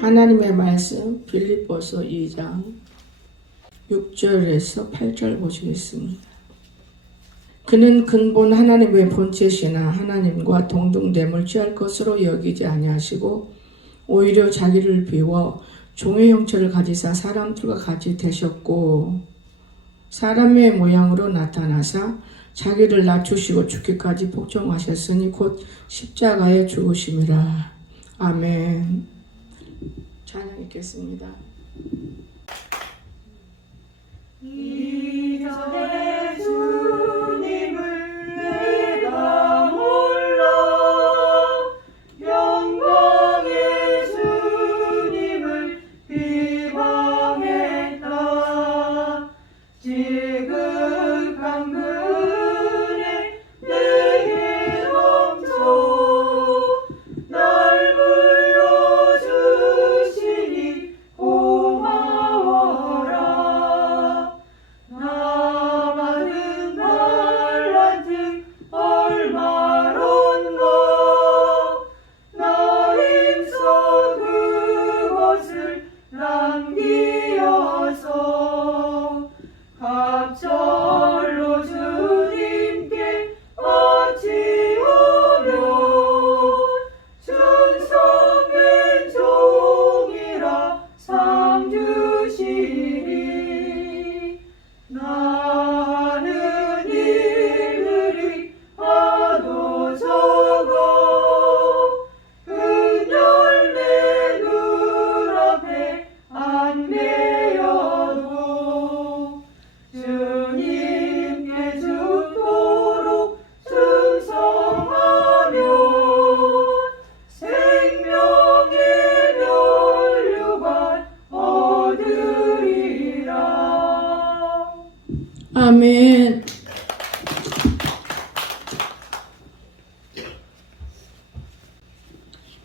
하나님의 말씀 빌립보서 2장 6절에서 8절 보시겠습니다. 그는 근본 하나님의 본체시나 하나님과 동등됨을 취할 것으로 여기지 아니하시고 오히려 자기를 비워 종의 형체를 가지사 사람들과 같이 되셨고 사람의 모양으로 나타나사 자기를 낮추시고 죽기까지 복종하셨으니 곧 십자가에 죽으심이라. 아멘. 찬양 읽겠습니다. 이전에 주님을 내가 몰라 영광의 주님을 비방했다. 지극한 그네 내게 넘쳐 날 물려주시니 고마워라. 나 받은 달란트 얼마론가 나 힘써 그것을 남기어서 갑절로 주님께 바치오며 충성된 종이라 상 주시리. 나는 일들이 하도 적어 그날 내 눈앞에 안 매여도 주님께 죽도록 충성하면 생명의 면류관 얻으리라. 아멘.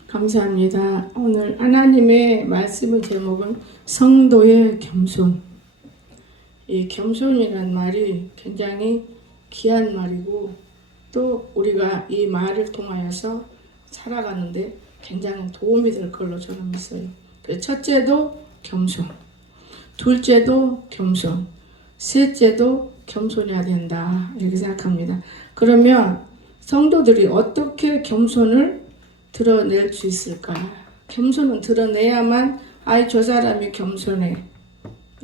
감사합니다. 오늘 하나님의 말씀의 제목은 성도의 겸손. 이 겸손이라는 말이 굉장히 귀한 말이고 또 우리가 이 말을 통하여서 살아가는데 굉장히 도움이 될 걸로 저는 믿어요. 첫째도 겸손, 둘째도 겸손, 셋째도 겸손해야 된다 이렇게 생각합니다. 그러면 성도들이 어떻게 겸손을 드러낼 수 있을까? 겸손은 드러내야만 아이 저 사람이 겸손해,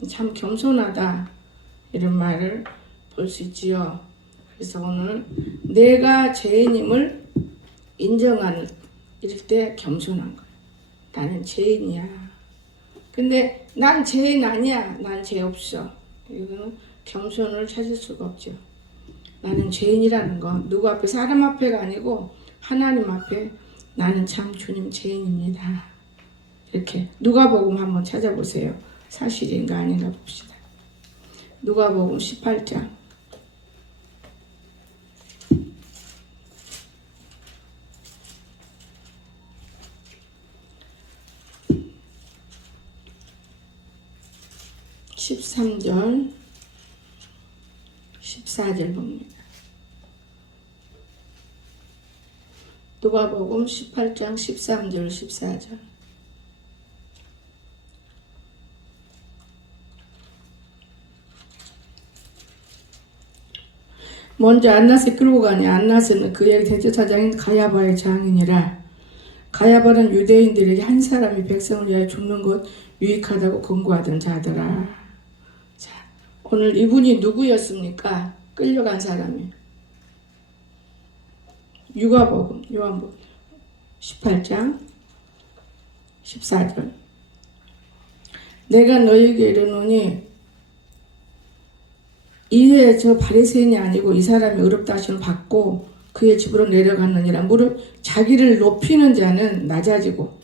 참 겸손하다 이런 말을 볼 수 있지요. 그래서 오늘 내가 죄인임을 인정하는 이럴 때 겸손한 거예요. 나는 죄인이야. 근데 난 죄인 아니야. 난 죄 없어. 이거는 겸손을 찾을 수가 없죠. 나는 죄인이라는 건 누구 앞에 사람 앞에가 아니고 하나님 앞에 나는 참 주님 죄인입니다. 이렇게 누가복음 한번 찾아보세요. 사실인가 아닌가 봅시다. 누가복음 18장 13절 14절 봅니다. 누가복음 18장 13절 14절. 먼저 안낫을 끌고 가니 안낫은 그의 대제사장인 가야바의 장인이라. 가야바는 유대인들에게 한 사람이 백성을 위하여 죽는 것 유익하다고 권고하던 자더라. 자, 오늘 이분이 누구였습니까? 끌려간 사람이. 요한복음 18장 14절. 내가 너희에게 이르노니 이에 저 바리새인이 아니고 이 사람이 의롭다 하심을 받고 그의 집으로 내려갔느니라. 무릇 자기를 높이는 자는 낮아지고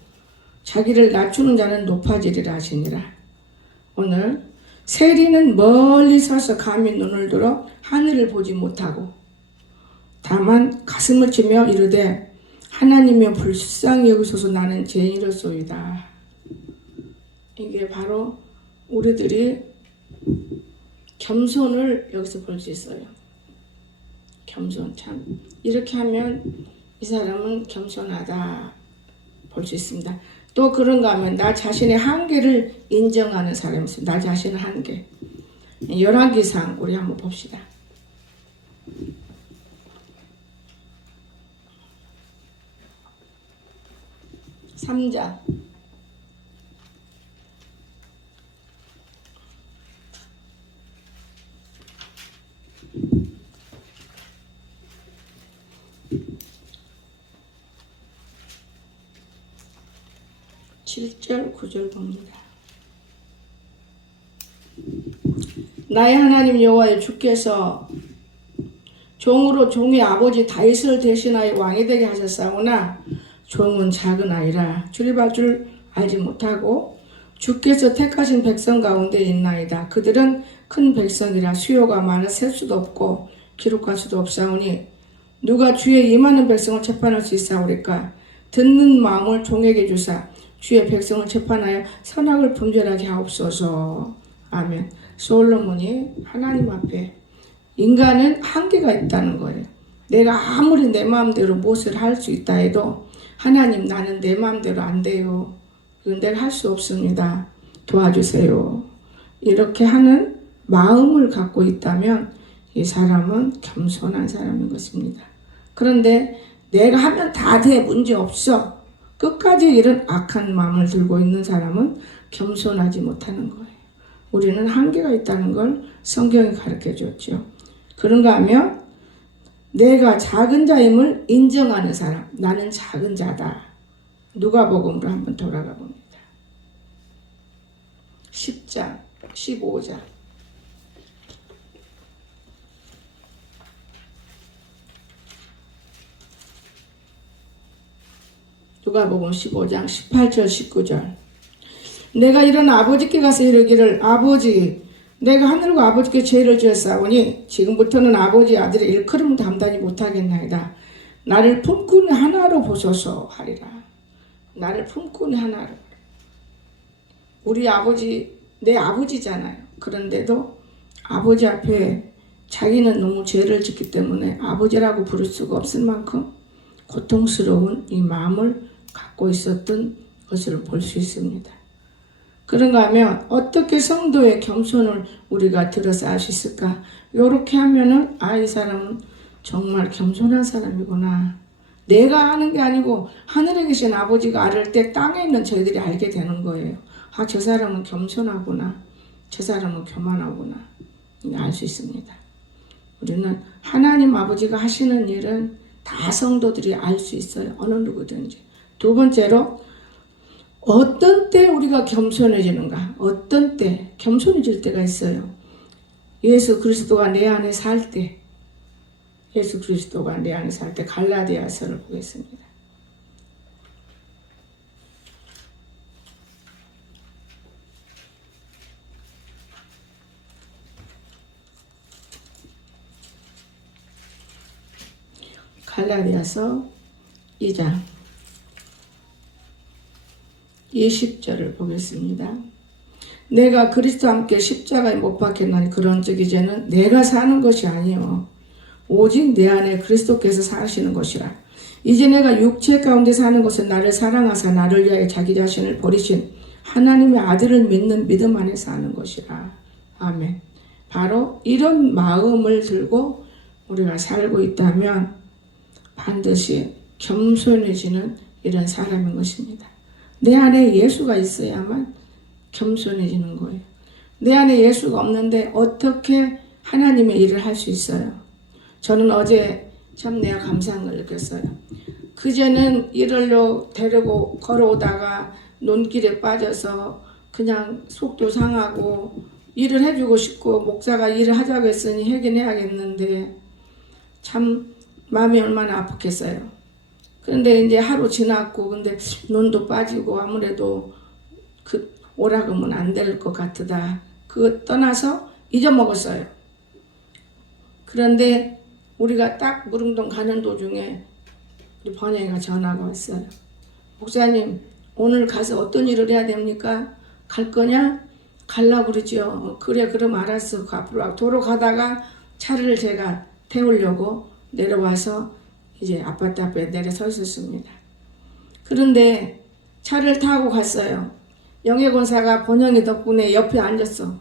자기를 낮추는 자는 높아지리라 하시니라. 오늘 세리는 멀리 서서 감히 눈을 들어 하늘을 보지 못하고 다만 가슴을 치며 이르되 하나님이여 불쌍히 여기소서 나는 죄인이로소이다. 이게 바로 우리들이 겸손을 여기서 볼 수 있어요. 겸손, 참 이렇게 하면 이 사람은 겸손하다 볼 수 있습니다. 또 그런가 하면 나 자신의 한계를 인정하는 사람이 있어요. 나 자신의 한계. 열왕기상 우리 한번 봅시다. 3장 7절 9절 봅니다. 나의 하나님 여호와여 주께서 종으로 종의 아버지 다윗을 대신하여 왕이 되게 하셨사오나 종은 작은 아이라 줄임할 줄 알지 못하고 주께서 택하신 백성 가운데 있나이다. 그들은 큰 백성이라 수요가 많아 셀 수도 없고 기록할 수도 없사오니 누가 주의 임하는 백성을 재판할 수 있사오리까. 듣는 마음을 종에게 주사 주의 백성을 재판하여 선악을 분별하게 하옵소서. 아멘. 솔로몬이 하나님 앞에 인간은 한계가 있다는 거예요. 내가 아무리 내 마음대로 무엇을 할 수 있다 해도 하나님 나는 내 마음대로 안 돼요. 이건 내가 할 수 없습니다. 도와주세요. 이렇게 하는 마음을 갖고 있다면 이 사람은 겸손한 사람인 것입니다. 그런데 내가 하면 다 돼 문제 없어. 끝까지 이런 악한 마음을 들고 있는 사람은 겸손하지 못하는 거예요. 우리는 한계가 있다는 걸 성경이 가르쳐 줬죠. 그런가 하면 내가 작은 자임을 인정하는 사람, 나는 작은 자다. 누가복음으로 한번 돌아가 봅니다. 10장, 15장. 누가복음 15장 18절 19절. 내가 이런 아버지께 가서 이르기를 아버지 내가 하늘과 아버지께 죄를 지었사오니 지금부터는 아버지 아들의 일컬음 담당이 못하겠나이다. 나를 품꾼 하나로 보소서 하리라. 나를 품꾼 하나로. 우리 아버지 내 아버지잖아요. 그런데도 아버지 앞에 자기는 너무 죄를 짓기 때문에 아버지라고 부를 수가 없을 만큼 고통스러운 이 마음을 갖고 있었던 것을 볼 수 있습니다. 그런가 하면 어떻게 성도의 겸손을 우리가 들어서 알 수 있을까? 이렇게 하면은 이 사람은 정말 겸손한 사람이구나. 내가 하는 게 아니고 하늘에 계신 아버지가 알을 때 땅에 있는 저희들이 알게 되는 거예요. 저 사람은 겸손하구나. 저 사람은 교만하구나. 알 수 있습니다. 우리는 하나님 아버지가 하시는 일은 다 성도들이 알 수 있어요. 어느 누구든지. 두 번째로 어떤 때 우리가 겸손해지는가? 어떤 때 겸손해질 때가 있어요. 예수 그리스도가 내 안에 살 때, 예수 그리스도가 내 안에 살 때 갈라디아서를 보겠습니다. 갈라디아서 2장 20절을 보겠습니다. 내가 그리스도와 함께 십자가에 못 박혔나니 그런즉 이제는 내가 사는 것이 아니요 오직 내 안에 그리스도께서 사시는 것이라. 이제 내가 육체 가운데 사는 것은 나를 사랑하사 나를 위하여 자기 자신을 버리신 하나님의 아들을 믿는 믿음 안에 사는 것이라. 아멘. 바로 이런 마음을 들고 우리가 살고 있다면 반드시 겸손해지는 이런 사람인 것입니다. 내 안에 예수가 있어야만 겸손해지는 거예요. 내 안에 예수가 없는데 어떻게 하나님의 일을 할 수 있어요? 저는 어제 참 내가 감사한 걸 느꼈어요. 그제는 일을 데리고 걸어오다가 논길에 빠져서 그냥 속도 상하고 일을 해주고 싶고 목사가 일을 하자고 했으니 하긴 해야겠는데 참 마음이 얼마나 아팠겠어요. 그런데 이제 하루 지났고 근데 눈도 빠지고 아무래도 오라 그러면 안 될 것 같다. 그거 떠나서 잊어먹었어요. 그런데 우리가 딱 무릉동 가는 도중에 우리 번영이가 전화가 왔어요. 목사님 오늘 가서 어떤 일을 해야 됩니까? 갈 거냐? 갈라고 그러죠. 그래 그럼 알았어. 그 앞으로 도로 가다가 차를 제가 태우려고 내려와서 이제 아파트 앞에 내려 서 있었습니다. 그런데 차를 타고 갔어요. 영예권사가 번영이 덕분에 옆에 앉았어.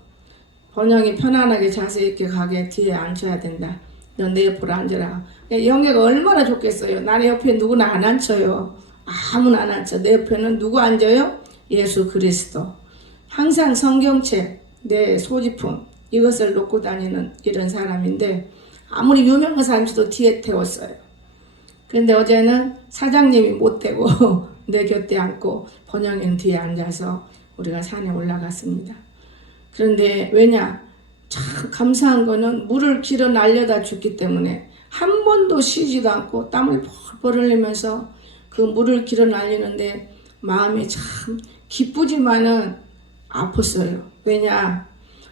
번영이 편안하게 자세 있게 가게 뒤에 앉혀야 된다. 넌 내 옆으로 앉아라. 영예가 얼마나 좋겠어요. 나의 옆에 누구나 안 앉혀요. 아무나 안 앉혀. 내 옆에는 누구 앉아요? 예수 그리스도. 항상 성경책, 내 소지품 이것을 놓고 다니는 이런 사람인데 아무리 유명한 사람도 뒤에 태웠어요. 그런데 어제는 사장님이 못 대고 내 곁에 앉고 번영이는 뒤에 앉아서 우리가 산에 올라갔습니다. 그런데 왜냐? 참 감사한 거는 물을 길어 날려다 줬기 때문에 한 번도 쉬지도 않고 땀을 펄펄 흘리면서 그 물을 길어 날리는데 마음이 참 기쁘지만은 아팠어요. 왜냐?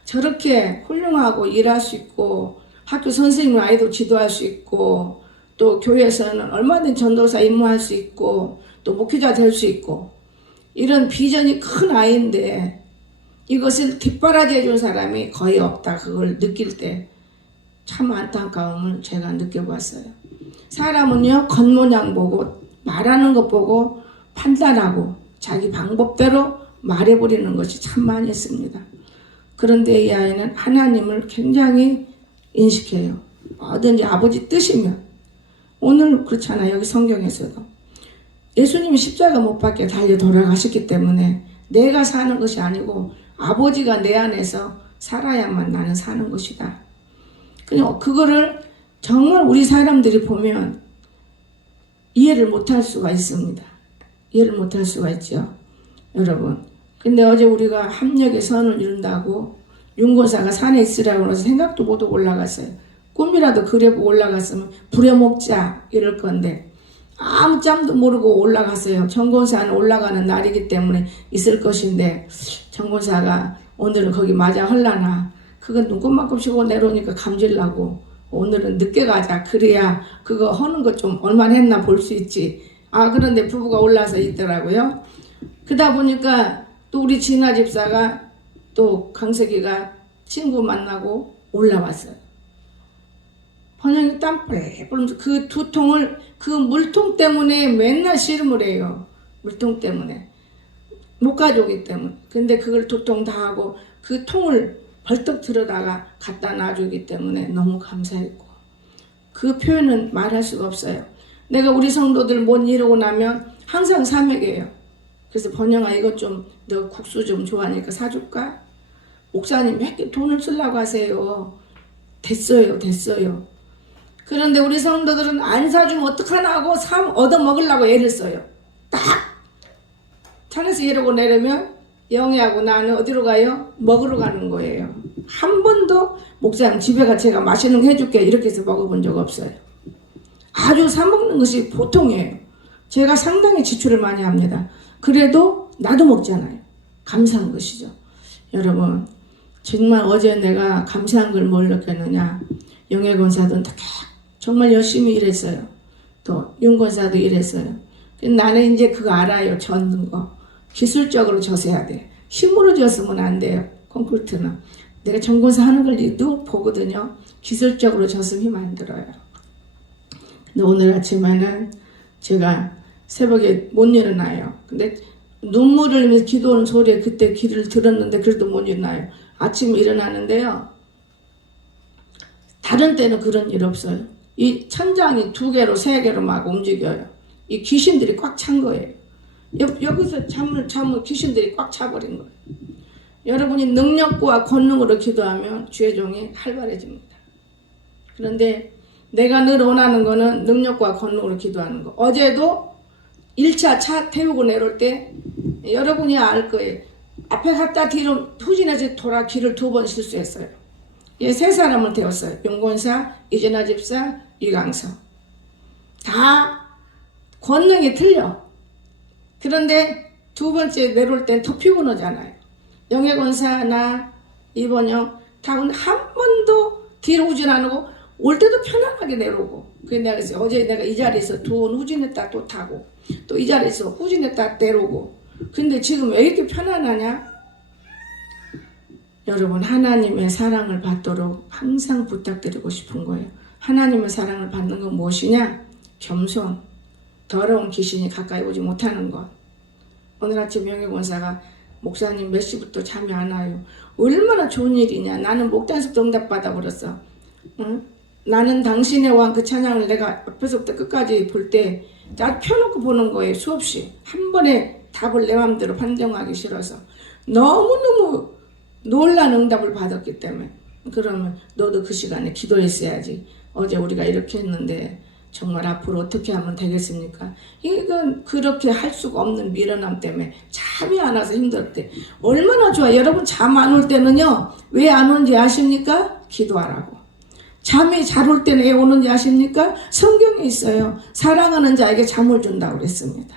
저렇게 훌륭하고 일할 수 있고 학교 선생님 아이도 지도할 수 있고 또 교회에서는 얼마든지 전도사 임무할 수 있고 또 목회자 될 수 있고 이런 비전이 큰 아이인데 이것을 뒷바라지해 준 사람이 거의 없다. 그걸 느낄 때 참 안타까움을 제가 느껴봤어요. 사람은요 겉모양 보고 말하는 것 보고 판단하고 자기 방법대로 말해버리는 것이 참 많이 있습니다. 그런데 이 아이는 하나님을 굉장히 인식해요. 뭐든지 아버지 뜻이면 오늘 그렇잖아요. 여기 성경에서도 예수님이 십자가 못 박게 달려 돌아가셨기 때문에 내가 사는 것이 아니고 아버지가 내 안에서 살아야만 나는 사는 것이다. 그냥 그거를 정말 우리 사람들이 보면 이해를 못할 수가 있습니다. 이해를 못할 수가 있죠. 여러분. 근데 어제 우리가 합력의 선을 이룬다고 윤권사가 산에 있으라고 해서 생각도 못하고 올라갔어요. 꿈이라도 그려보고 올라갔으면 부려먹자 이럴 건데 아무 짬도 모르고 올라갔어요. 정권사는 올라가는 날이기 때문에 있을 것인데 정권사가 오늘은 거기 맞아 헐라나 그건 눈곱만큼 쉬고 내려오니까 감질나고 오늘은 늦게 가자. 그래야 그거 하는 거 좀 얼마나 했나 볼 수 있지. 아 그런데 부부가 올라서 있더라고요. 그러다 보니까 또 우리 진아 집사가 또 강석이가 친구 만나고 올라왔어요. 번영이 땀 뻘뻘 흘리면서 그 두 통을 그 물통 때문에 맨날 씨름을 해요. 물통 때문에 못 가져오기 때문에. 근데 그걸 두 통 다 하고 그 통을 벌떡 들어다가 갖다 놔주기 때문에 너무 감사했고 그 표현은 말할 수가 없어요. 내가 우리 성도들 못 이루고 나면 항상 사맥이에요. 그래서 번영아 이것 좀 너 국수 좀 좋아하니까 사줄까? 목사님 몇 돈을 쓰려고 하세요. 됐어요. 그런데 우리 성도들은 안 사주면 어떡하나 하고 얻어먹으려고 애를 써요. 딱 산에서 이러고 내려면 영희하고 나는 어디로 가요? 먹으러 가는 거예요. 한 번도 목사님 집에 가 제가 맛있는 거 해줄게 이렇게 해서 먹어본 적 없어요. 아주 사먹는 것이 보통이에요. 제가 상당히 지출을 많이 합니다. 그래도 나도 먹잖아요. 감사한 것이죠. 여러분 정말 어제 내가 감사한 걸 뭘 느꼈느냐. 영예권사도 정말 열심히 일했어요. 또 윤권사도 일했어요. 나는 이제 그거 알아요. 젓는 거. 기술적으로 젓어야 돼. 힘으로 젓으면 안 돼요. 콘크리트는. 내가 전권사 하는 걸도 보거든요. 기술적으로 젓으면 힘 안 들어요. 근데 오늘 아침에는 제가 새벽에 못 일어나요. 근데 눈물을 흘리면서 기도하는 소리에 그때 귀를 들었는데 그래도 못 일어나요. 아침에 일어나는데요. 다른 때는 그런 일 없어요. 이 천장이 2개로 3개로 막 움직여요. 이 귀신들이 꽉 찬 거예요. 여기서 잠을 귀신들이 꽉 차버린 거예요. 여러분이 능력과 권능으로 기도하면 주의 종이 활발해집니다. 그런데 내가 늘 원하는 거는 능력과 권능으로 기도하는 거. 어제도 1차 차 태우고 내려올 때 여러분이 알 거예요. 앞에 갔다 뒤로 후진해서 돌아 길을 2번 실수했어요. 예, 3사람을 태웠어요. 윤권사, 이진아 집사, 이강서. 다 권능이 틀려. 그런데 2번째 내려올 땐 더 피곤하잖아요. 영예권사, 나, 이번영 다 한 번도 뒤로 후진 안 하고 올 때도 편안하게 내려오고. 그래서 내가 그래서 어제 내가 이 자리에서 2번 후진했다 또 타고 또 이 자리에서 후진했다 내려오고. 근데 지금 왜 이렇게 편안하냐? 여러분 하나님의 사랑을 받도록 항상 부탁드리고 싶은 거예요. 하나님의 사랑을 받는 건 무엇이냐? 겸손, 더러운 귀신이 가까이 오지 못하는 것. 오늘 아침 명예권사가 목사님 몇 시부터 잠이 안 와요. 얼마나 좋은 일이냐. 나는 목단습도 응답받아 버렸어. 응? 나는 당신의 왕 그 찬양을 내가 앞에서부터 끝까지 볼 때 나 펴놓고 보는 거예요. 수없이. 한 번에 답을 내 마음대로 판정하기 싫어서. 너무너무 놀란 응답을 받았기 때문에. 그러면 너도 그 시간에 기도했어야지. 어제 우리가 이렇게 했는데 정말 앞으로 어떻게 하면 되겠습니까? 이건 그렇게 할 수가 없는 미련함 때문에 잠이 안 와서 힘들 때 얼마나 좋아. 여러분 잠 안 올 때는요. 왜 안 오는지 아십니까? 기도하라고. 잠이 잘 올 때는 왜 오는지 아십니까? 성경에 있어요. 사랑하는 자에게 잠을 준다고 그랬습니다.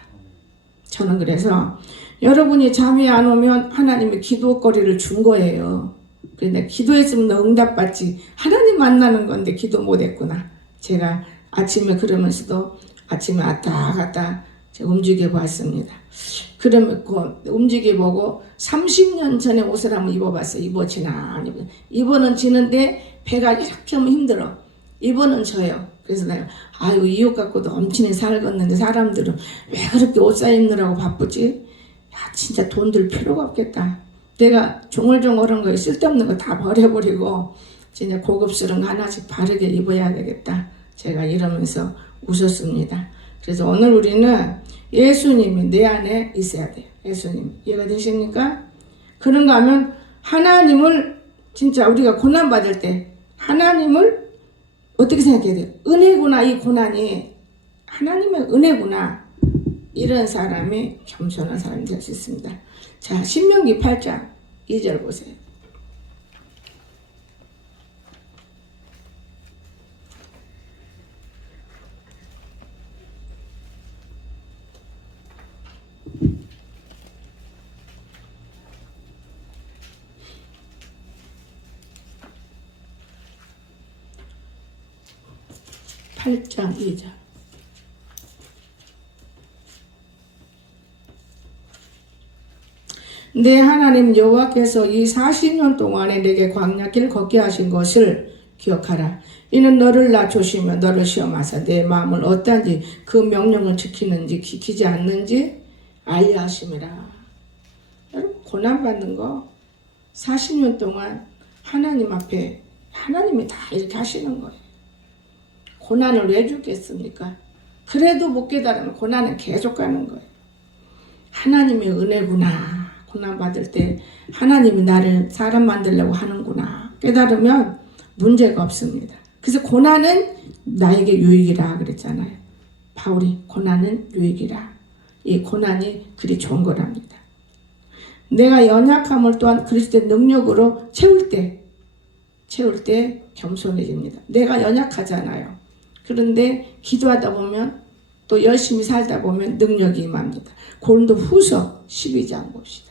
저는 그래서 여러분이 잠이 안 오면 하나님이 기도거리를 준 거예요. 그런데 기도했으면 너 응답받지. 하나님 만나는 건데 기도 못했구나. 제가 아침에 그러면서도 아침에 왔다 갔다 움직여 봤습니다. 그러면 그 움직여 보고 30년 전에 옷을 한번 입어봤어요. 입어지나 안 입어. 입어는 지는데 배가 이렇게 하면 힘들어. 입어는 져요. 그래서 내가 아유 이 옷 갖고도 엄청나게 살겠는데 사람들은 왜 그렇게 옷 사 입느라고 바쁘지? 야 진짜 돈 들 필요가 없겠다. 내가 종얼종얼한 거 쓸데없는 거 다 버려버리고 진짜 고급스러운 거 하나씩 바르게 입어야 되겠다. 제가 이러면서 웃었습니다. 그래서 오늘 우리는 예수님이 내 안에 있어야 돼요. 예수님. 이해가 되십니까? 그런가 하면 하나님을 진짜 우리가 고난받을 때 하나님을 어떻게 생각해야 돼요? 은혜구나. 이 고난이 하나님의 은혜구나. 이런 사람이 겸손한 사람이 될 수 있습니다. 자, 신명기 8장 2절 보세요. 팔 장 2절. 내 하나님 여호와께서 이 40년 동안에 내게 광야길 걷게 하신 것을 기억하라. 이는 너를 낮추시며 너를 시험하사 내 마음을 어떠한지 그 명령을 지키는지 지키지 않는지 알려 하심이라. 여러분 고난받는 거 40년 동안 하나님 앞에 하나님이 다 이렇게 하시는 거예요. 고난을 왜 주겠습니까? 그래도 못 깨달으면 고난은 계속 가는 거예요. 하나님의 은혜구나. 고난 받을 때 하나님이 나를 사람 만들려고 하는구나. 깨달으면 문제가 없습니다. 그래서 고난은 나에게 유익이라 그랬잖아요. 바울이 고난은 유익이라. 이 고난이 그리 좋은 거랍니다. 내가 연약함을 또한 그리스도의 능력으로 채울 때 겸손해집니다. 내가 연약하잖아요. 그런데 기도하다 보면 또 열심히 살다 보면 능력이 임합니다. 고린도 후서 12장 봅시다.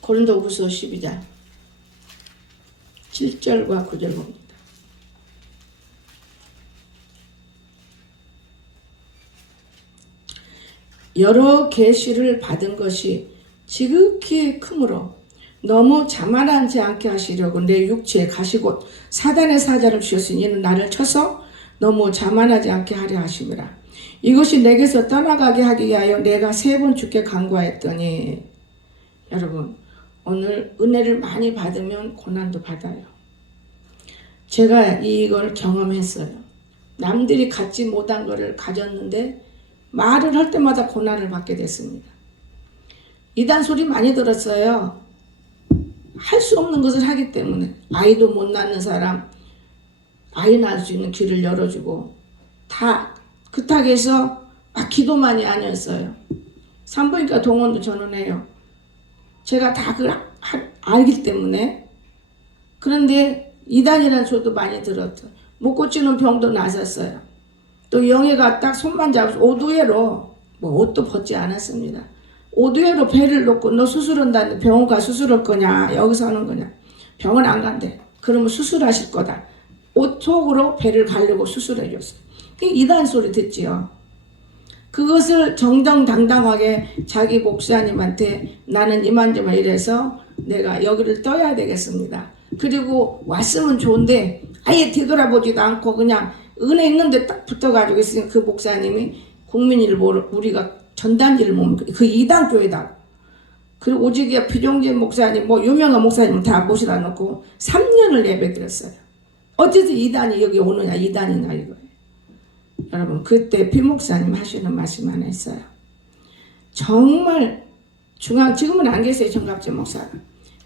고린도 후서 12장 7절과 9절 봅니다. 여러 계시를 받은 것이 지극히 크므로 너무 자만하지 않게 하시려고 내 육체에 가시곧 사단의 사자를 주셨으니 이는 나를 쳐서 너무 자만하지 않게 하려 하심이라. 이것이 내게서 떠나가게 하기 위하여 내가 3번 주께 간구하였더니. 여러분 오늘 은혜를 많이 받으면 고난도 받아요. 제가 이걸 경험했어요. 남들이 갖지 못한 것을 가졌는데 말을 할 때마다 고난을 받게 됐습니다. 이단 소리 많이 들었어요. 할 수 없는 것을 하기 때문에. 아이도 못 낳는 사람 아이 낳을 수 있는 길을 열어주고 다 그탁에서 기도만이 아니었어요. 산부인과 동원도 저는 해요. 제가 다 그걸 알기 때문에. 그런데 이단이라는 소리도 많이 들었죠. 못 고치는 병도 나섰어요. 또 영애가 딱 손만 잡아서 오두회로 옷도 벗지 않았습니다. 오두회로 배를 놓고 너 수술한다는데 병원 가 수술할 거냐 여기서 하는 거냐. 병원 안 간대. 그러면 수술하실 거다. 옷 속으로 배를 가려고 수술해 줬어요. 이단 소리 듣지요. 그것을 정정당당하게 자기 목사님한테 나는 이만저만 이래서 내가 여기를 떠야 되겠습니다. 그리고 왔으면 좋은데 아예 뒤돌아보지도 않고 그냥 은혜 있는데 딱 붙어가지고 있으니까 그 목사님이 국민일보 우리가 전단지를 못 그 이단 교회다. 그리고 오직에 비종진 목사님 뭐 유명한 목사님 다 모시다 놓고 3년을 예배 드렸어요. 어째서 이단이 여기 오느냐 이단이냐 이거예요. 여러분 그때 비 목사님 하시는 말씀 하나 있어요. 정말 지금은 안 계세요 정갑재 목사.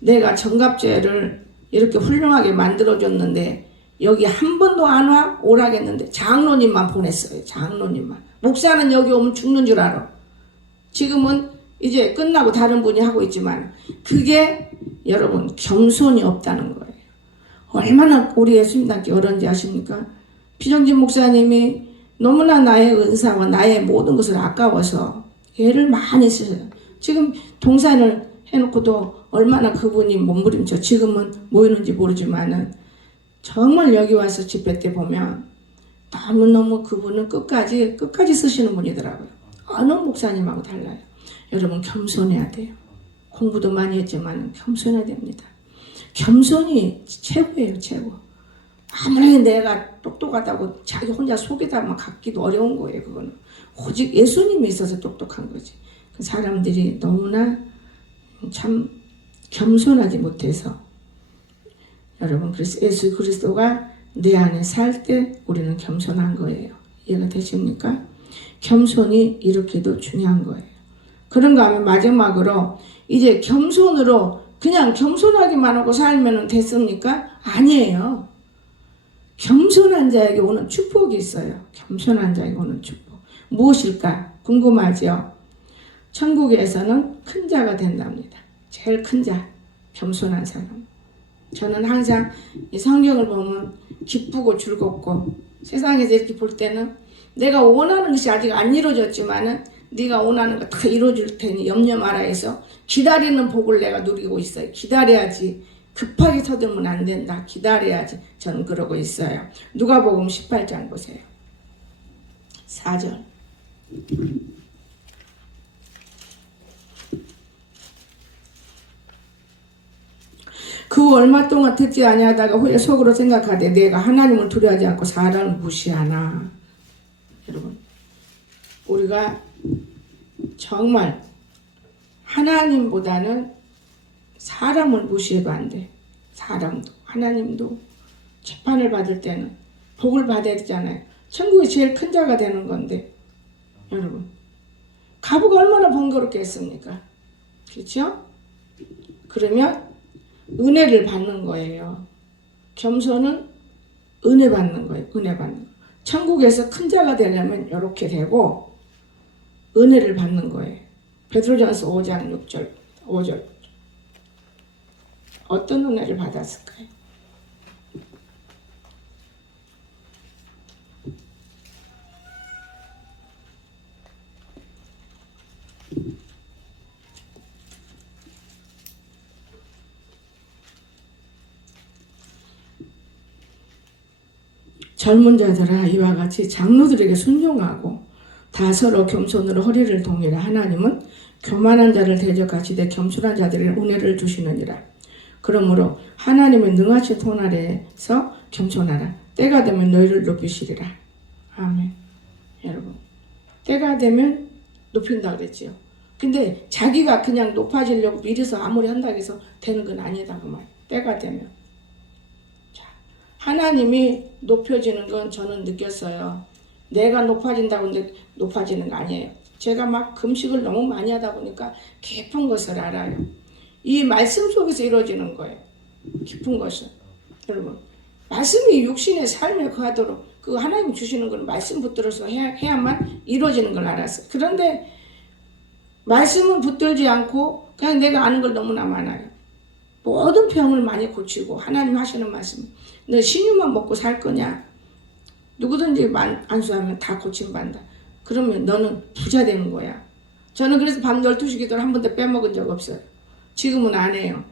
내가 정갑재를 이렇게 훌륭하게 만들어줬는데 여기 한 번도 안 와 오라겠는데 장로님만 보냈어요. 장로님만. 목사는 여기 오면 죽는 줄 알아. 지금은 이제 끝나고 다른 분이 하고 있지만 그게 여러분 겸손이 없다는 거예요. 얼마나 우리 예수님답게 어려운지 아십니까? 비정진 목사님이 너무나 나의 은사와 나의 모든 것을 아까워서 애를 많이 쓰셔요. 지금 동산을 해놓고도 얼마나 그분이 몸부림쳐 지금은 모이는지 모르지만은 정말 여기 와서 집회 때 보면 너무너무 그분은 끝까지 쓰시는 분이더라고요. 어느 목사님하고 달라요. 여러분 겸손해야 돼요. 공부도 많이 했지만 겸손해야 됩니다. 겸손이 최고예요. 최고. 아무리 내가 똑똑하다고 자기 혼자 속에다 막 갖기도 어려운 거예요. 그거는 오직 예수님이 있어서 똑똑한 거지. 그 사람들이 너무나 참 겸손하지 못해서 여러분 그래서 예수 그리스도가 내 안에 살 때 우리는 겸손한 거예요. 이해가 되십니까? 겸손이 이렇게도 중요한 거예요. 그런가 하면 마지막으로 이제 겸손으로 그냥 겸손하기만 하고 살면 됐습니까? 아니에요. 겸손한 자에게 오는 축복이 있어요. 겸손한 자에게 오는 축복. 무엇일까? 궁금하죠? 천국에서는 큰 자가 된답니다. 제일 큰 자, 겸손한 사람. 저는 항상 이 성경을 보면 기쁘고 즐겁고 세상에서 이렇게 볼 때는 내가 원하는 것이 아직 안 이루어졌지만은 네가 원하는 거 다 이루어질 테니 염려 마라 해서 기다리는 복을 내가 누리고 있어요. 기다려야지. 급하게 서들면 안 된다. 기다려야지. 저는 그러고 있어요. 누가복음 18장 보세요. 4절. 그 얼마 동안 듣지 아니하다가 후에 속으로 생각하되 내가 하나님을 두려워하지 않고 사람을 무시하나. 여러분 우리가 정말 하나님보다는 사람을 무시해도 안 돼. 사람도 하나님도 재판을 받을 때는 복을 받아야 되잖아요. 천국이 제일 큰 자가 되는 건데 여러분 가부가 얼마나 번거롭겠습니까? 그렇죠? 그러면 은혜를 받는 거예요. 겸손은 은혜 받는 거예요. 은혜 받는 거. 천국에서 큰 자가 되려면 이렇게 되고 은혜를 받는 거예요. 베드로전서 5장 6절 5절 어떤 은혜를 받았을까요? 젊은 자들아 이와 같이 장로들에게 순종하고 다 서로 겸손으로 허리를 동이라. 하나님은 교만한 자를 대적하시되 겸손한 자들에게 은혜를 주시느니라. 그러므로 하나님의 능하신 손 아래에서 겸손하라. 때가 되면 너희를 높이시리라. 아멘. 여러분 때가 되면 높인다 그랬지요. 근데 자기가 그냥 높아지려고 미리서 아무리 한다고 해서 되는 건 아니다 그 말. 때가 되면 하나님이 높여지는 건 저는 느꼈어요. 내가 높아진다고 근데 높아지는 거 아니에요. 제가 막 금식을 너무 많이 하다 보니까 깊은 것을 알아요. 이 말씀 속에서 이루어지는 거예요. 깊은 것을. 여러분 말씀이 육신의 삶에 거하도록 그 하나님 주시는 건 말씀 붙들어서 해야만 이루어지는 걸 알았어요. 그런데 말씀은 붙들지 않고 그냥 내가 아는 걸 너무나 많아요. 모든 병을 많이 고치고 하나님 하시는 말씀 너 신유만 먹고 살 거냐? 누구든지 안수하면 다 고침받는다. 그러면 너는 부자 되는 거야. 저는 그래서 밤 12시 기도를 한 번도 빼먹은 적 없어요. 지금은 안 해요.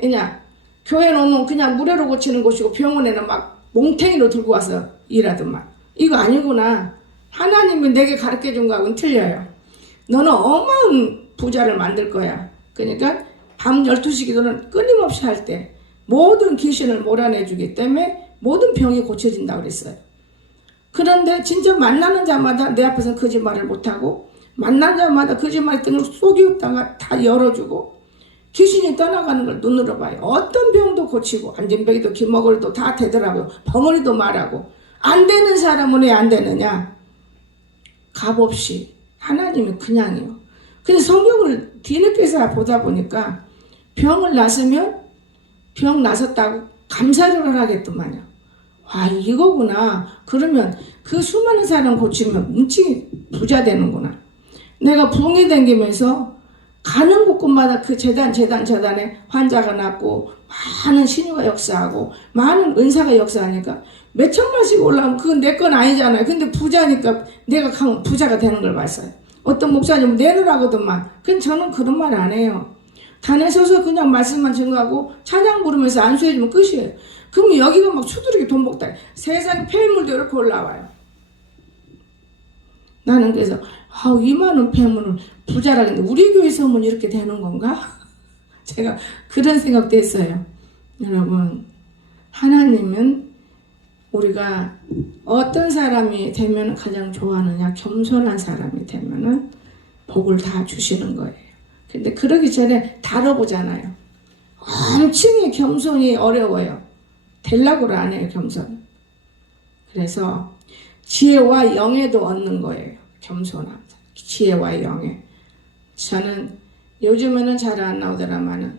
왜냐? 교회는 오면 그냥 무례로 고치는 곳이고 병원에는 막 몽탱이로 들고 와서 일하더만. 이거 아니구나. 하나님이 내게 가르쳐준 거하고는 틀려요. 너는 어마어마한 부자를 만들 거야. 그러니까 밤 12시 기도는 끊임없이 할 때 모든 귀신을 몰아내주기 때문에 모든 병이 고쳐진다고 그랬어요. 그런데 진짜 만나는 자마다 내 앞에서 거짓말을 못하고 만난 자마다 거짓말 등을 속이었다가 다 열어주고 귀신이 떠나가는 걸 눈으로 봐요. 어떤 병도 고치고 안진뱅이도 기머거리도 다 되더라고요. 벙어리도 말하고. 안 되는 사람은 왜 안 되느냐? 값없이 하나님이 그냥이요. 근데 성경을 뒤늦게서 보다 보니까 병을 났으면 병 나섰다고 감사를 하겠더만요. 와, 이거구나. 그러면 그 수많은 사람 고치면 뭉치 부자 되는구나. 내가 붕이 댕기면서 가는 곳곳마다 그 재단에 환자가 낫고 많은 신유가 역사하고 많은 은사가 역사하니까 몇 천만씩 올라오면 그건 내 건 아니잖아요. 근데 부자니까 내가 가면 부자가 되는 걸 봤어요. 어떤 목사님은 내놓으라거든만. 근데 저는 그런 말 안 해요. 단에 서서 그냥 말씀만 증거하고 찬양 부르면서 안수해주면 끝이에요. 그러면 여기가 막 수두룩이 돈 먹다. 세상에 폐물도 이렇게 올라와요. 나는 그래서 이 많은 폐물을 부자라는데 우리 교회 서면 이렇게 되는 건가? 제가 그런 생각도 했어요. 여러분, 하나님은 우리가 어떤 사람이 되면 가장 좋아하느냐? 겸손한 사람이 되면은 복을 다 주시는 거예요. 근데 그러기 전에 다뤄보잖아요. 엄청 겸손이 어려워요. 되려고를 안 해요, 겸손. 그래서 지혜와 영예도 얻는 거예요. 겸손함. 지혜와 영예. 저는 요즘에는 잘 안 나오더라마는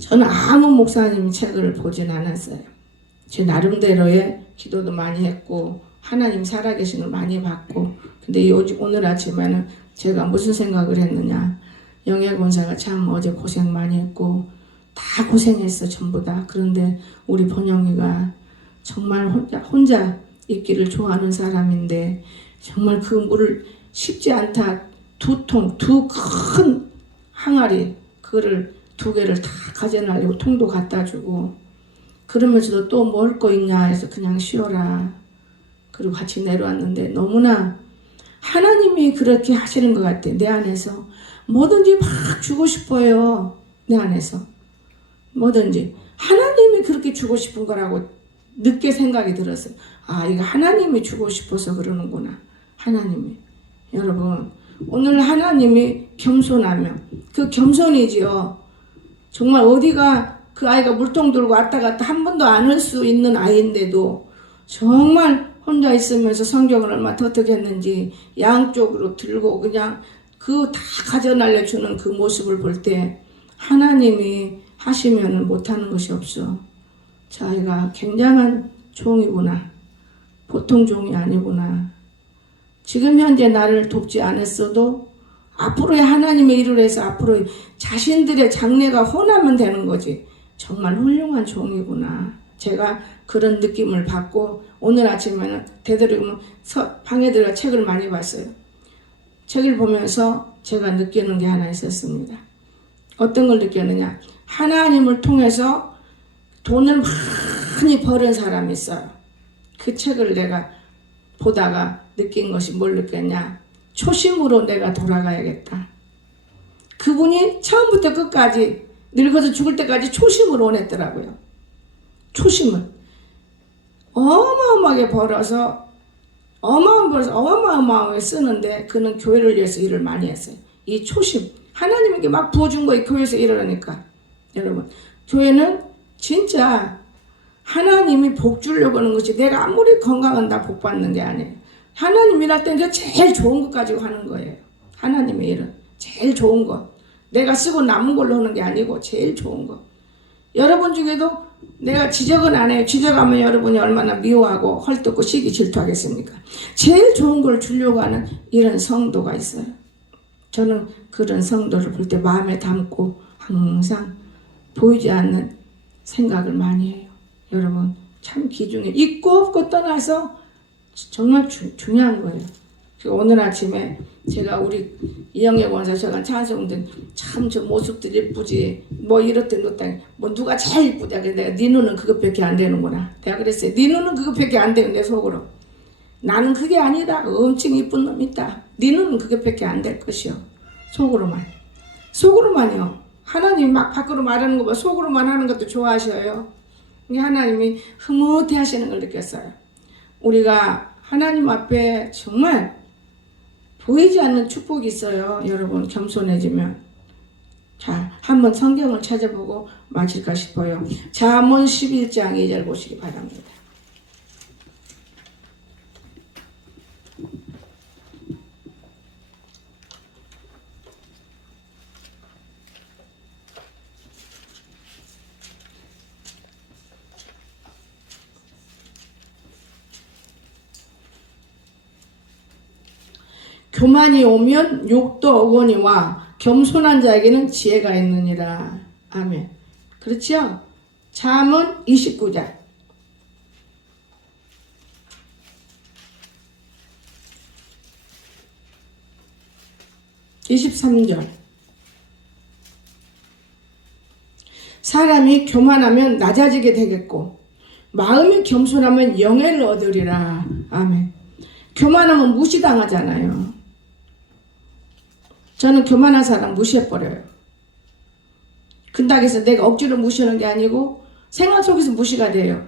저는 아무 목사님 책을 보진 않았어요. 제 나름대로의 기도도 많이 했고 하나님 살아계신 걸 많이 봤고 근데 오늘 아침에는 제가 무슨 생각을 했느냐. 영예 권사가 참 어제 고생 많이 했고 다 고생했어 전부 다. 그런데 우리 번영이가 정말 혼자 있기를 좋아하는 사람인데 정말 그 물을 쉽지 않다. 두 큰 항아리 그거를 2개를 다 가져나려고 통도 갖다 주고 그러면서도 또 먹을 거 있냐 해서 그냥 쉬어라. 그리고 같이 내려왔는데 너무나 하나님이 그렇게 하시는 것 같아. 내 안에서 뭐든지 막 주고 싶어요. 내 안에서 뭐든지 하나님이 그렇게 주고 싶은 거라고 늦게 생각이 들었어요. 이거 하나님이 주고 싶어서 그러는구나. 하나님이. 여러분 오늘 하나님이 겸손하면 그 겸손이지요. 정말 어디가 그 아이가 물통 들고 왔다 갔다 한 번도 안 할 수 있는 아이인데도 정말 혼자 있으면서 성경을 얼마나 터득했는지 양쪽으로 들고 그냥 그 다 가져날려 주는 그 모습을 볼 때 하나님이 하시면 못하는 것이 없어. 저 아이가 굉장한 종이구나. 보통 종이 아니구나. 지금 현재 나를 돕지 않았어도 앞으로의 하나님의 일을 해서 앞으로 자신들의 장래가 혼하면 되는 거지. 정말 훌륭한 종이구나. 제가 그런 느낌을 받고 오늘 아침에는 되도록이면 방에 들어가 책을 많이 봤어요. 책을 보면서 제가 느끼는 게 하나 있었습니다. 어떤 걸 느꼈느냐. 하나님을 통해서 돈을 많이 버는 사람이 있어요. 그 책을 내가 보다가 느낀 것이 뭘 느꼈냐. 초심으로 내가 돌아가야겠다. 그분이 처음부터 끝까지 늙어서 죽을 때까지 초심으로 원했더라고요. 초심을. 어마어마하게 벌어서 어마어마하게 쓰는데 그는 교회를 위해서 일을 많이 했어요. 이 초심. 하나님에게 막 부어준 거예요. 교회에서 일을 하니까. 여러분 교회는 진짜 하나님이 복 주려고 하는 것이 내가 아무리 건강한 다 복 받는 게 아니에요. 하나님 일할 때는 제일 좋은 것 가지고 하는 거예요. 하나님의 일은 제일 좋은 것. 내가 쓰고 남은 걸로 하는 게 아니고 제일 좋은 것. 여러분 중에도 내가 지적은 안 해요. 지적하면 여러분이 얼마나 미워하고 헐뜯고 시기 질투하겠습니까? 제일 좋은 걸 주려고 하는 이런 성도가 있어요. 저는 그런 성도를 볼 때 마음에 담고 항상 보이지 않는 생각을 많이 해요. 여러분 참 귀중해. 있고 없고 떠나서 정말 중요한 거예요. 오늘 아침에 제가 우리 이영애 권사 저간 찬송들 참 저 모습들 예쁘지 뭐 이렇든 그렇든 뭐 누가 제일 이쁘다. 내가 네 눈은 그것밖에 안 되는구나. 내가 그랬어요. 네 눈은 그것밖에 안 되는 내 속으로. 나는 그게 아니다. 엄청 이쁜 놈 있다. 네 눈은 그게밖에 안 될 것이요. 속으로만. 속으로만요. 하나님이 막 밖으로 말하는 것보다 속으로만 하는 것도 좋아하셔요. 하나님이 흐뭇해 하시는 걸 느꼈어요. 우리가 하나님 앞에 정말 보이지 않는 축복이 있어요. 여러분 겸손해지면. 자, 한번 성경을 찾아보고 마칠까 싶어요. 잠언 11장 2절 보시기 바랍니다. 교만이 오면 욕도 어거니와 겸손한 자에게는 지혜가 있느니라. 아멘. 그렇죠? 잠언 29장 23절. 사람이 교만하면 낮아지게 되겠고 마음이 겸손하면 영예를 얻으리라. 아멘. 교만하면 무시당하잖아요. 저는 교만한 사람 무시해버려요. 근다고 해서 내가 억지로 무시하는 게 아니고 생활 속에서 무시가 돼요.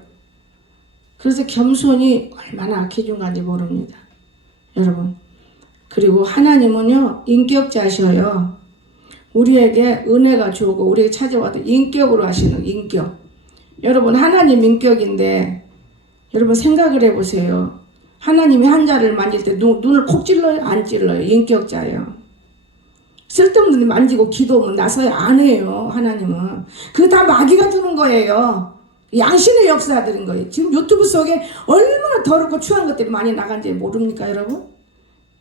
그래서 겸손이 얼마나 귀중한지 모릅니다. 여러분. 그리고 하나님은요 인격자셔요. 우리에게 은혜가 주고 우리에게 찾아와도 인격으로 하시는 인격. 여러분 하나님 인격인데 여러분 생각을 해보세요. 하나님이 한 자를 만질 때 눈을 콕 찔러요? 안 찔러요? 인격자예요. 쓸데없는 데 만지고 기도하면 나서야 안 해요. 하나님은. 그거 다 마귀가 주는 거예요. 양신의 역사들인 거예요. 지금 유튜브 속에 얼마나 더럽고 추한 것들이 많이 나간지 모릅니까 여러분?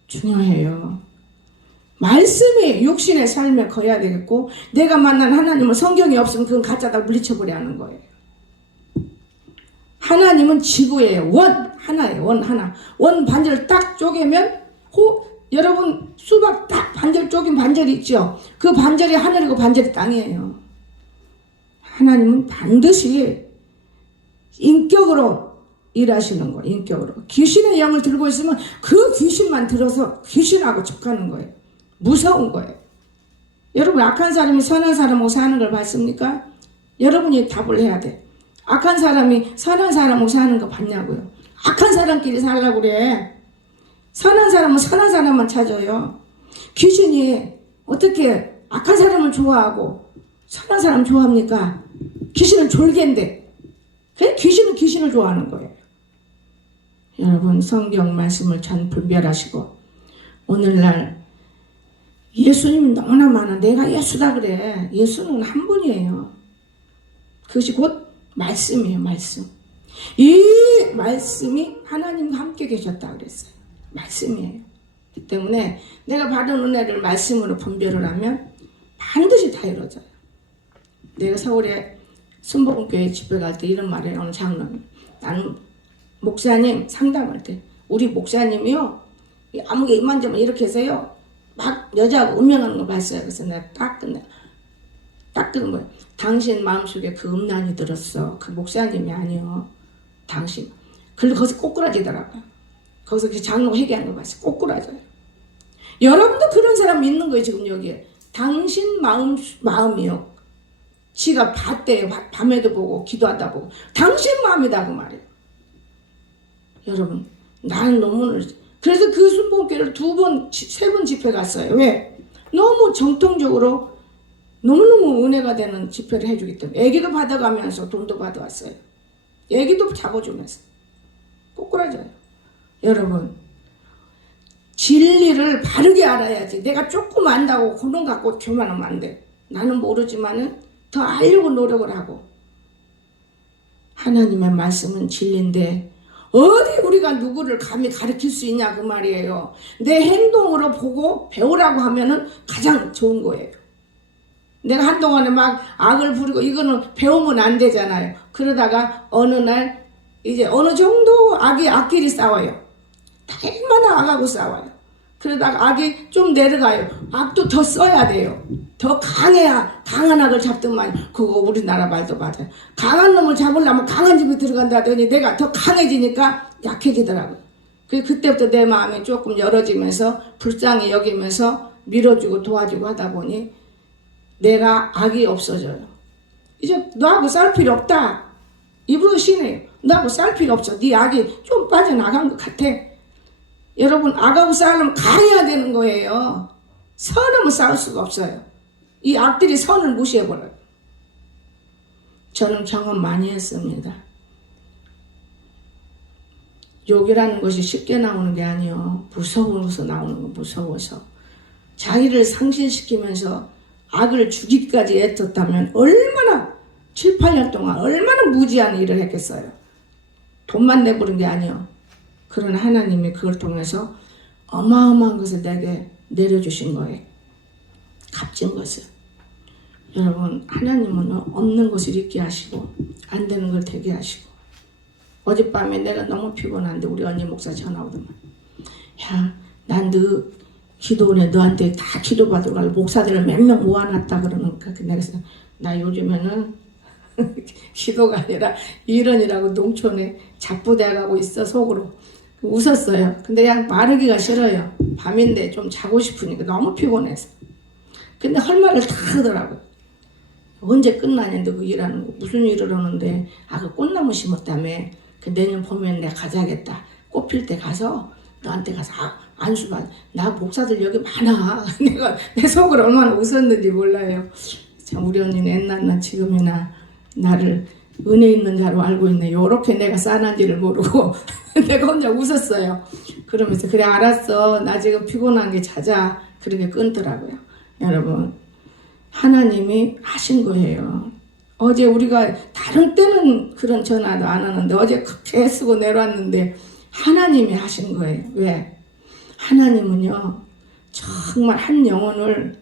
중요해요. 말씀이 육신의 삶에 거해야 되겠고 내가 만난 하나님은 성경이 없으면 그건 가짜다 물리쳐버려 하는 거예요. 하나님은 지구예요. 원 하나예요. 원 하나. 원 반절을 딱 쪼개면 여러분 수박 딱 반절 쪼긴 반절이 있죠. 그 반절이 하늘이고 반절이 땅이에요. 하나님은 반드시 인격으로 일하시는 거예요. 인격으로. 귀신의 영을 들고 있으면 그 귀신만 들어서 귀신하고 척하는 거예요. 무서운 거예요. 여러분 악한 사람이 선한 사람하고 사는 걸 봤습니까? 여러분이 답을 해야 돼. 악한 사람이 선한 사람하고 사는 거 봤냐고요. 악한 사람끼리 살라고 그래. 선한 사람은 선한 사람만 찾아요. 귀신이 어떻게 악한 사람을 좋아하고 선한 사람 좋아합니까? 귀신은 졸개인데 그래? 귀신은 귀신을 좋아하는 거예요. 여러분 성경 말씀을 잘 분별하시고 오늘날 예수님이 너무나 많아. 내가 예수다 그래. 예수는 한 분이에요. 그것이 곧 말씀이에요. 말씀. 이 말씀이 하나님과 함께 계셨다 그랬어요. 말씀이에요. 그 때문에 내가 받은 은혜를 말씀으로 분별을 하면 반드시 다 이루어져요. 내가 서울에 순복음교회 집회 갈 때 이런 말을 해요. 어느 장로님. 나는 목사님 상담할 때 우리 목사님이요. 아무게 입만 이렇게 해서요. 막 여자하고 운명하는 거 봤어요. 그래서 내가 딱 끄는 거예요. 당신 마음속에 그 음란이 들었어. 그 목사님이 아니요. 당신. 그리고 거기서 꼬꾸라지더라고요. 거기서 그 장로 회개하는 거 봤어요. 꼬꾸라져요. 여러분도 그런 사람 있는 거예요. 지금 여기에. 당신 마음이요. 지가 봤대요. 밤에도 보고 기도하다 보고. 당신 마음이다 그 말이에요. 여러분 나는 논문을 그래서 그 순복음교회를 2번, 3번 집회 갔어요. 왜? 너무 정통적으로 너무너무 은혜가 되는 집회를 해주기 때문에 애기도 받아가면서 돈도 받아왔어요. 애기도 잡아주면서 꼬꾸라져요. 여러분 진리를 바르게 알아야지. 내가 조금 안다고 그런 갖고 교만하면 안 돼. 나는 모르지만은 더 알려고 노력을 하고 하나님의 말씀은 진리인데 어디 우리가 누구를 감히 가르칠 수 있냐 그 말이에요. 내 행동으로 보고 배우라고 하면은 가장 좋은 거예요. 내가 한동안에 막 악을 부리고 이거는 배우면 안 되잖아요. 그러다가 어느 날 이제 어느 정도 악끼리 싸워요. 얼마나 악하고 싸워요. 그러다가 악이 좀 내려가요. 악도 더 써야 돼요. 더 강해야 강한 악을 잡더만. 그거 우리나라 말도 맞아요. 강한 놈을 잡으려면 강한 집에 들어간다더니 내가 더 강해지니까 약해지더라고요. 그때부터 내 마음이 조금 열어지면서 불쌍히 여기면서 밀어주고 도와주고 하다 보니 내가 악이 없어져요. 이제 너하고 싸울 필요 없다. 입으로 쉬네요. 너하고 싸울 필요 없어. 네 악이 좀 빠져나간 것 같아. 여러분, 악하고 싸우려면 강해야 되는 거예요. 선하면 싸울 수가 없어요. 이 악들이 선을 무시해버려요. 저는 경험 많이 했습니다. 욕이라는 것이 쉽게 나오는 게 아니에요. 무서워서 나오는 거, 무서워서. 자기를 상실시키면서 악을 죽이기까지 애썼다면 얼마나 7, 8년 동안 얼마나 무지한 일을 했겠어요. 돈만 내버린 게 아니에요. 그러나 하나님이 그걸 통해서 어마어마한 것을 내게 내려주신 거예요. 값진 것을. 여러분, 하나님은 없는 것을 있게 하시고 안 되는 걸 되게 하시고. 어젯밤에 내가 너무 피곤한데 우리 언니 목사 전화 오더만, 야, 난 너 기도원에 너한테 다 기도받으러 갈 목사들을 몇 명 모아놨다 그러니까 내가 그래서 나 요즘에는 기도가 아니라 일원이라고 농촌에 잡부대가고 있어. 속으로 웃었어요. 근데 그냥 말하기가 싫어요. 밤인데 좀 자고 싶으니까 너무 피곤해서. 근데 할 말을 다 하더라고요. 언제 끝나는데 그 일하는 거 무슨 일을 하는데, 그 꽃나무 심었다며. 그 내년 봄엔 내가 가자겠다. 꽃 필 때 가서 너한테 가서 안수받. 나 목사들 여기 많아. 내가 내 속으로 얼마나 웃었는지 몰라요. 참, 우리 언니는 옛날나 지금이나 나를 은혜 있는 자로 알고 있네. 요렇게 내가 싸난지를 모르고 내가 혼자 웃었어요. 그러면서 그래 알았어. 나 지금 피곤한 게 자자. 그렇게 끊더라고요. 여러분, 하나님이 하신 거예요. 어제 우리가 다른 때는 그런 전화도 안 하는데 어제 그렇게 쓰고 내려왔는데 하나님이 하신 거예요. 왜? 하나님은요, 정말 한 영혼을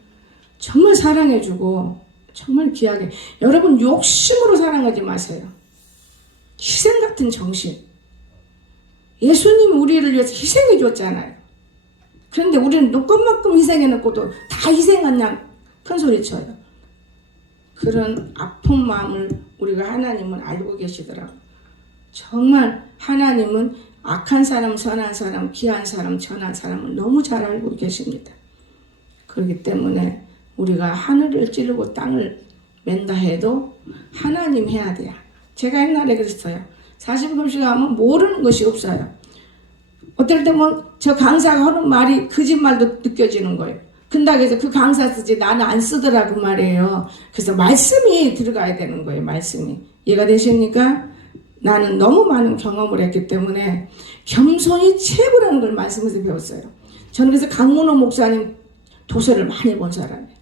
정말 사랑해주고 정말 귀하게. 여러분, 욕심으로 사랑하지 마세요. 희생 같은 정신. 예수님이 우리를 위해서 희생해 줬잖아요. 그런데 우리는 조금만큼 희생해놓고도 다 희생한 양 큰 소리 쳐요. 그런 아픈 마음을 우리가 하나님은 알고 계시더라고요. 정말 하나님은 악한 사람, 선한 사람, 귀한 사람, 천한 사람을 너무 잘 알고 계십니다. 그렇기 때문에 우리가 하늘을 찌르고 땅을 맨다 해도 하나님 해야 돼요. 제가 옛날에 그랬어요. 40금씩 하면 모르는 것이 없어요. 어떨 때면 저 강사가 하는 말이 거짓말도 느껴지는 거예요. 근데 그래서 그 강사 쓰지 나는 안 쓰더라고 말이에요. 그래서 말씀이 들어가야 되는 거예요. 말씀이. 이해가 되십니까? 나는 너무 많은 경험을 했기 때문에 겸손이 최고라는 걸 말씀에서 배웠어요. 저는 그래서 강문호 목사님 도서를 많이 본 사람이에요.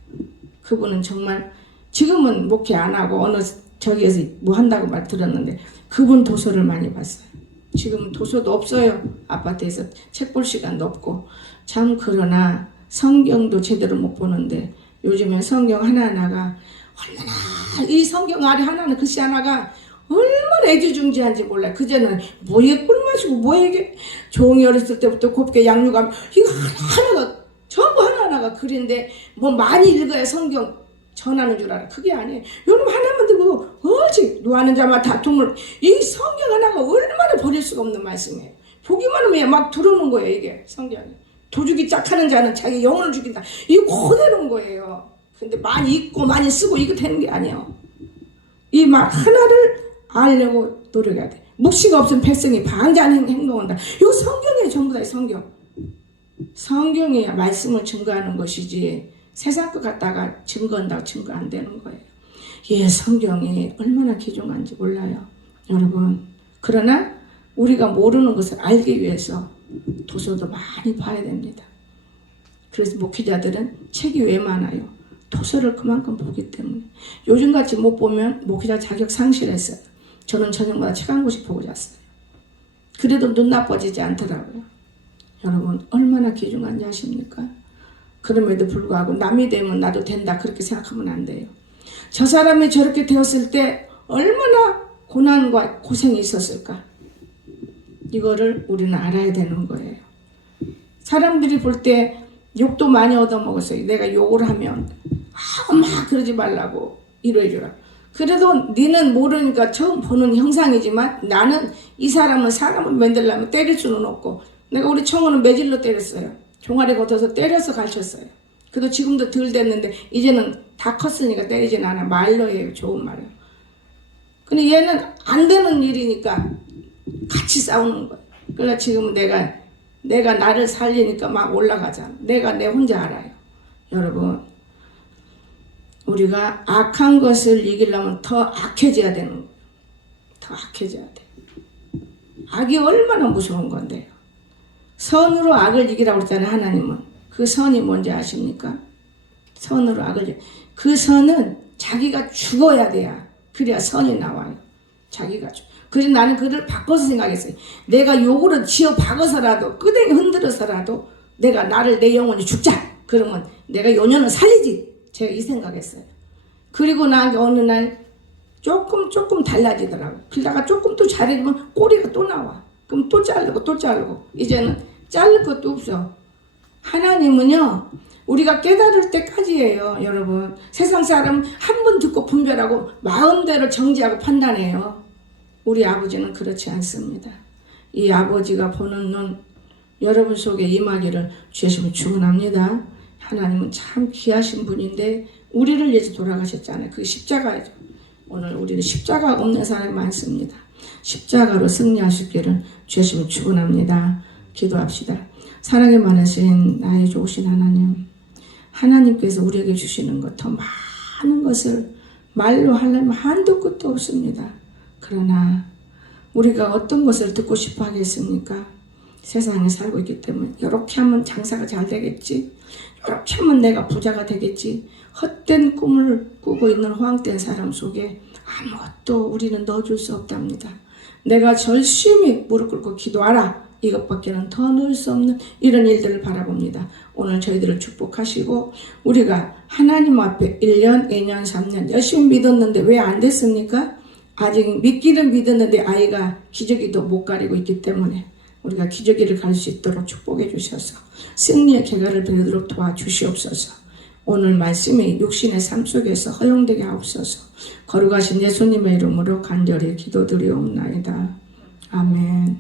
그분은 정말 지금은 목회 안 하고 어느 저기에서 뭐 한다고 말 들었는데 그분 도서를 많이 봤어요. 지금은 도서도 없어요. 아파트에서 책 볼 시간도 없고. 참, 그러나 성경도 제대로 못 보는데 요즘엔 성경 하나하나가 얼마나, 이 성경 아래 하나는 글씨 하나가 얼마나 애지중지한지 몰라요. 그전에는 뭐에 꿀 마시고 뭐에 종이 어렸을 때부터 곱게 양육하면 이거 하나하나가 전부 하나하나가 글인데 뭐 많이 읽어야 성경 전하는 줄 알아. 그게 아니에요. 여러분, 하나만 들고 어찌 노하는 자마 다툼을. 이 성경 하나가 얼마나 버릴 수가 없는 말씀이에요. 보기만 하면 막 들어오는 거예요. 이게 성경이. 도죽이 짝하는 자는 자기 영혼을 죽인다. 이거 그대로인 거예요. 근데 많이 읽고 많이 쓰고 이거 되는 게 아니에요. 이 말 하나를 알려고 노력해야 돼. 묵시가 없으면 백성이 방자한 행동한다. 이거 성경이에요. 전부 다 성경. 성경이 말씀을 증거하는 것이지 세상 것 갖다가 증거한다고 증거 안 되는 거예요. 예, 성경이 얼마나 귀중한지 몰라요. 여러분, 그러나 우리가 모르는 것을 알기 위해서 도서도 많이 봐야 됩니다. 그래서 목회자들은 책이 왜 많아요? 도서를 그만큼 보기 때문에. 요즘같이 못 보면 목회자 자격 상실했어요. 저는 저녁마다 책 한 권씩 보고 잤어요. 그래도 눈 나빠지지 않더라고요. 여러분, 얼마나 귀중한지 아십니까? 그럼에도 불구하고 남이 되면 나도 된다 그렇게 생각하면 안 돼요. 저 사람이 저렇게 되었을 때 얼마나 고난과 고생이 있었을까? 이거를 우리는 알아야 되는 거예요. 사람들이 볼 때 욕도 많이 얻어먹었어요. 내가 욕을 하면 엄마 그러지 말라고 이러해주라. 그래도 니는 모르니까 처음 보는 형상이지만 나는 이 사람은 사람을 만들려면 때릴 수는 없고 내가 우리 청호는 매질로 때렸어요. 종아리 걷어서 때려서 가르쳤어요. 그래도 지금도 덜 됐는데 이제는 다 컸으니까 때리진 않아. 말로 해요. 좋은 말로. 근데 얘는 안 되는 일이니까 같이 싸우는 거예요. 그러니까 지금 내가 나를 살리니까 막 올라가잖아. 내가 내 혼자 알아요. 여러분, 우리가 악한 것을 이기려면 더 악해져야 되는 거예요. 더 악해져야 돼. 악이 얼마나 무서운 건데요. 선으로 악을 이기라고 그랬잖아요. 하나님은. 그 선이 뭔지 아십니까? 선으로 악을 그 선은 자기가 죽어야 돼야 그래야 선이 나와요. 자기가 그래서 나는 그를 바꿔서 생각했어요. 내가 욕으로 지어 박아서라도 끄댕이 흔들어서라도 내가 내 영혼이 죽자. 그러면 내가 요년을 살리지. 제가 이 생각했어요. 그리고 나 어느 날 조금 달라지더라고. 그러다가 조금 또 잘해주면 꼬리가 또 나와. 그럼 또 자르고 이제는 자를 것도 없어. 하나님은요 우리가 깨달을 때까지예요. 여러분, 세상 사람 한 번 듣고 분별하고 마음대로 정지하고 판단해요. 우리 아버지는 그렇지 않습니다. 이 아버지가 보는 눈 여러분 속에 임하기를 주시면 축원합니다. 하나님은 참 귀하신 분인데 우리를 위해서 돌아가셨잖아요. 그게 십자가죠. 오늘 우리는 십자가 없는 사람이 많습니다. 십자가로 승리하시기를 주시면 축원합니다. 기도합시다. 사랑이 많으신 나의 좋으신 하나님, 하나님께서 우리에게 주시는 것 더 많은 것을 말로 하려면 한도 끝도 없습니다. 그러나 우리가 어떤 것을 듣고 싶어 하겠습니까? 세상에 살고 있기 때문에 이렇게 하면 장사가 잘 되겠지, 이렇게 하면 내가 부자가 되겠지, 헛된 꿈을 꾸고 있는 허황된 사람 속에 아무것도 우리는 넣어줄 수 없답니다. 내가 절심히 무릎 꿇고 기도하라, 이것밖에는 더 넣을 수 없는 이런 일들을 바라봅니다. 오늘 저희들을 축복하시고 우리가 하나님 앞에 1년, 2년, 3년 열심히 믿었는데 왜 안 됐습니까? 아직 믿기는 믿었는데 아이가 기저귀도 못 가리고 있기 때문에 우리가 기저귀를 갈 수 있도록 축복해 주셔서 승리의 계가를 벼도록 도와주시옵소서. 오늘 말씀이 육신의 삶 속에서 허용되게 하옵소서. 거룩하신 예수님의 이름으로 간절히 기도드리옵나이다. 아멘.